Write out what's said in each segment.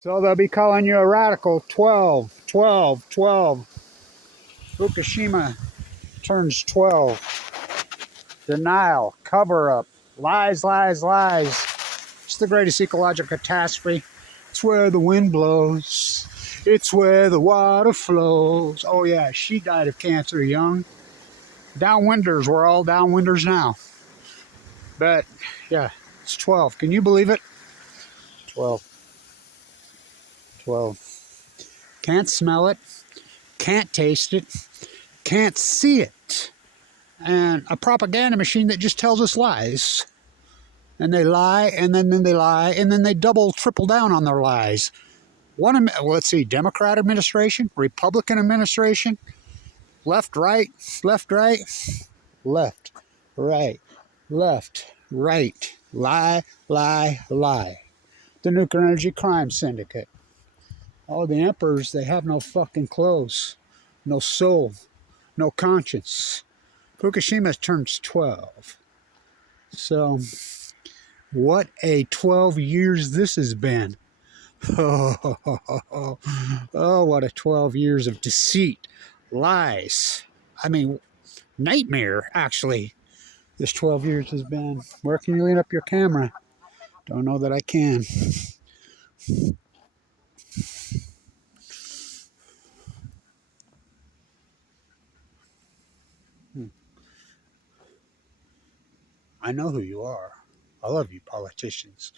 So they'll be calling you a radical. 12, 12, 12. Fukushima turns 12. Denial, cover up, lies, lies, lies. It's the greatest ecological catastrophe. It's where the wind blows. It's where the water flows. Oh, yeah, she died of cancer young. Downwinders, we're all downwinders now. But, yeah, it's 12. Can you believe it? 12. 12. Can't smell it. Can't taste it. Can't see it. And a propaganda machine that just tells us lies. And they lie, and then they lie, and then they double, triple down on their lies. Let's see, Democrat administration, Republican administration, left, right, left, right, left, right, left, right, lie, lie, lie. The Nuclear Energy Crime Syndicate. Oh, the emperors, they have no fucking clothes, no soul, no conscience. Fukushima turns 12. So, what a 12 years this has been. Oh, what a 12 years of deceit, lies. I mean, nightmare, actually, this 12 years has been. Where can you lean up your camera? Don't know that I can. I know who you are. I love you, politicians.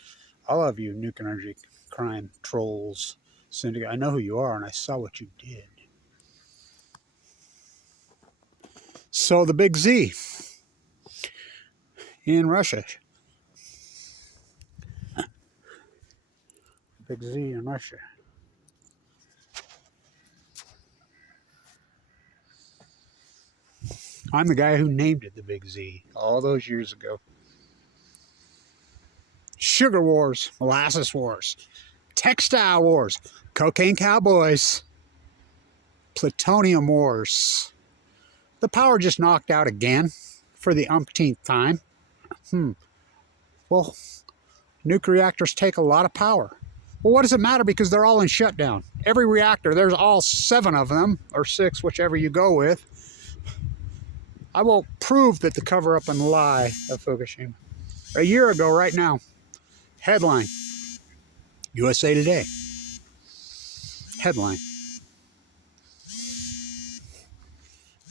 I love you, nuclear energy crime trolls, syndicate. I know who you are, and I saw what you did. So the big Z in Russia. Big Z in Russia. I'm the guy who named it the Big Z all those years ago. Sugar wars, molasses wars, textile wars, cocaine cowboys, plutonium wars. The power just knocked out again for the umpteenth time. Well, nuclear reactors take a lot of power. Well, what does it matter, because they're all in shutdown? Every reactor, there's all 7 of them, or 6, whichever you go with. I will prove that the cover-up and lie of Fukushima. A year ago, right now, headline, USA Today. Headline.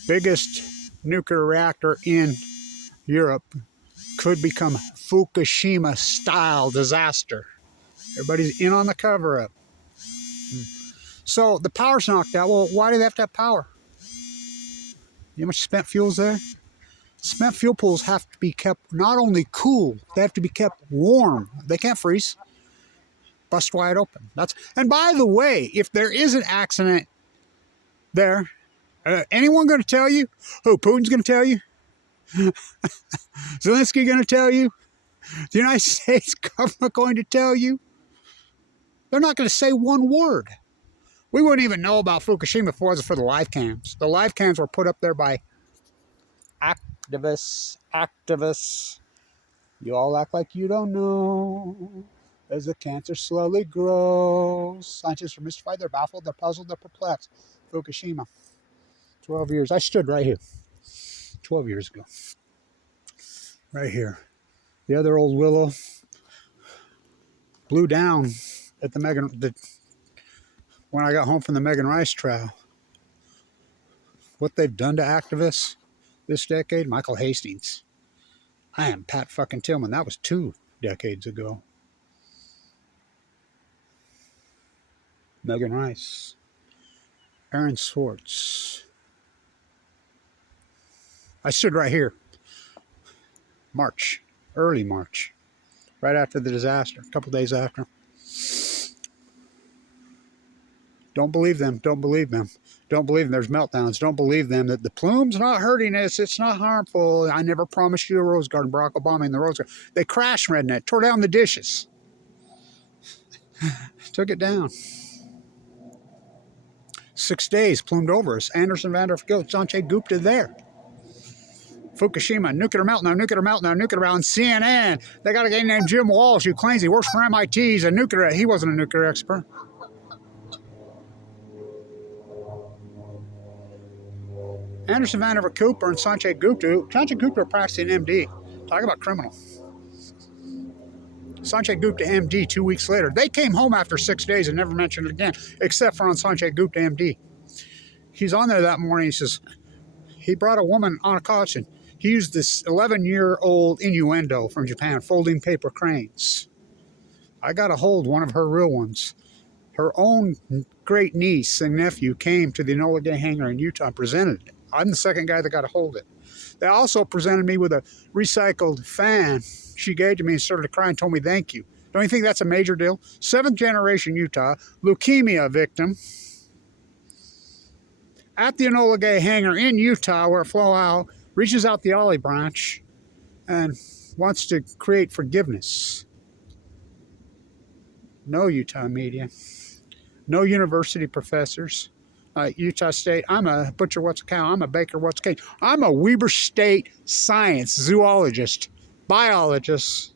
Biggest nuclear reactor in Europe could become Fukushima-style disaster. Everybody's in on the cover-up. So the power's knocked out. Well, why do they have to have power? You know how much spent fuel's there? Spent fuel pools have to be kept not only cool, they have to be kept warm. They can't freeze. Bust wide open. And by the way, if there is an accident there, anyone going to tell you? Who, Putin's going to tell you? Zelensky going to tell you? The United States government going to tell you? They're not going to say one word. We wouldn't even know about Fukushima if it wasn't for the live cams. The live cams were put up there by activists. You all act like you don't know. As the cancer slowly grows, scientists are mystified, they're baffled, they're puzzled, they're perplexed. Fukushima, 12 years. I stood right here 12 years ago. Right here. The other old willow blew down at when I got home from the Megan Rice trial. What they've done to activists this decade, Michael Hastings. I am Pat fucking Tillman. That was 2 decades ago. Megan Rice. Aaron Swartz. I stood right here. March. Early March. Right after the disaster. A couple days after. Don't believe them. Don't believe them. Don't believe them. There's meltdowns. Don't believe them. That the plume's not hurting us. It's not harmful. I never promised you a rose garden. Barack Obama in the rose garden. They crashed Rednet. Tore down the dishes. Took it down. 6 days plumed over us. Anderson, Van der Gilt, Sanjay Gupta there. Fukushima, nuclear meltdown, nuclear meltdown, nuclear meltdown. CNN, they got a guy named Jim Walsh who claims he works for MIT. He's a nuclear, he wasn't a nuclear expert. Anderson Vandiver Cooper and Sanjay Gupta. Sanjay Gupta practicing MD. Talk about criminal. Sanjay Gupta MD 2 weeks later. They came home after 6 days and never mentioned it again, except for on Sanjay Gupta MD. He's on there that morning. He says he brought a woman on a caution. He used this 11-year-old innuendo from Japan, folding paper cranes. I got to hold one of her real ones. Her own great niece and nephew came to the Enola Gay hangar in Utah and presented it. I'm the second guy that got to hold it. They also presented me with a recycled fan she gave to me and started to cry and told me thank you. Don't you think that's a major deal? 7th generation Utah, leukemia victim, at the Enola Gay hangar in Utah where it flew out, reaches out the olive branch and wants to create forgiveness. No Utah media, no university professors. Utah State, I'm a butcher, what's a cow? I'm a baker, what's a cake? I'm a Weber State science zoologist, biologist,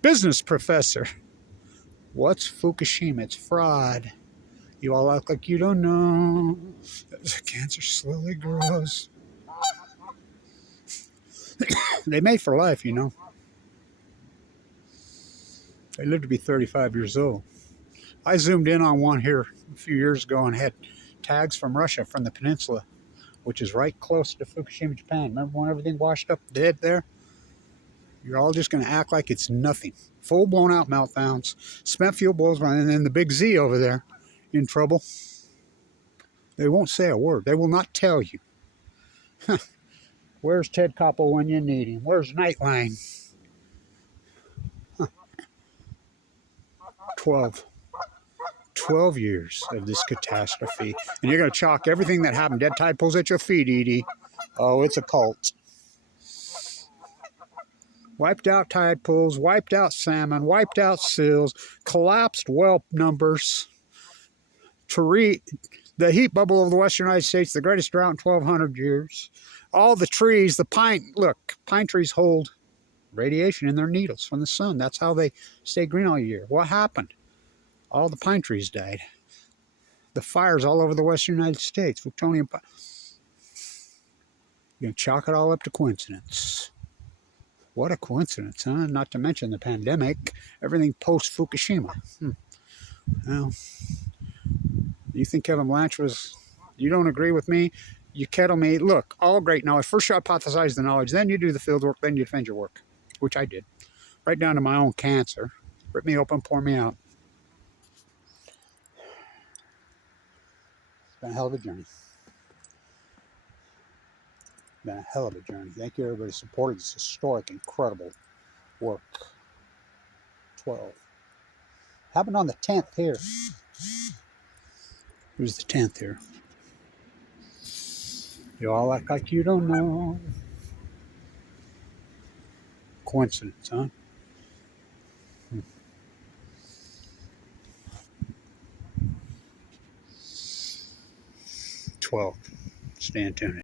business professor. What's Fukushima? It's fraud. You all act like you don't know. The cancer slowly grows. They made for life, you know. They live to be 35 years old. I zoomed in on one here a few years ago and had tags from Russia, from the peninsula, which is right close to Fukushima, Japan. Remember when everything washed up dead there? You're all just going to act like it's nothing. Full blown out meltdowns, spent fuel blows, and then the big Z over there in trouble. They won't say a word. They will not tell you. Where's Ted Koppel when you need him? Where's Nightline? 12 years of this catastrophe. And you're going to chalk everything that happened. Dead tide pulls at your feet, Edie. Oh, it's a cult. Wiped out tide pools, wiped out salmon, wiped out seals, collapsed whelp numbers. The heat bubble of the western United States, the greatest drought in 1,200 years. All the trees, the pine, look, pine trees hold radiation in their needles from the sun. That's how they stay green all year. What happened? All the pine trees died. The fires all over the western United States, Plutonium. You're going to chalk it all up to coincidence. What a coincidence, huh? Not to mention the pandemic, everything post-Fukushima. Well, you think Kevin Blanch was... You don't agree with me? You kettle me. Look, all great knowledge. First you hypothesize the knowledge, then you do the field work, then you defend your work, which I did. Right down to my own cancer. Rip me open, pour me out. It's been a hell of a journey. Been a hell of a journey. Thank you, everybody, supported this historic, incredible work. 12. Happened on the 10th here. It was the 10th here. You all act like you don't know. Coincidence, huh? 12. Stay tuned.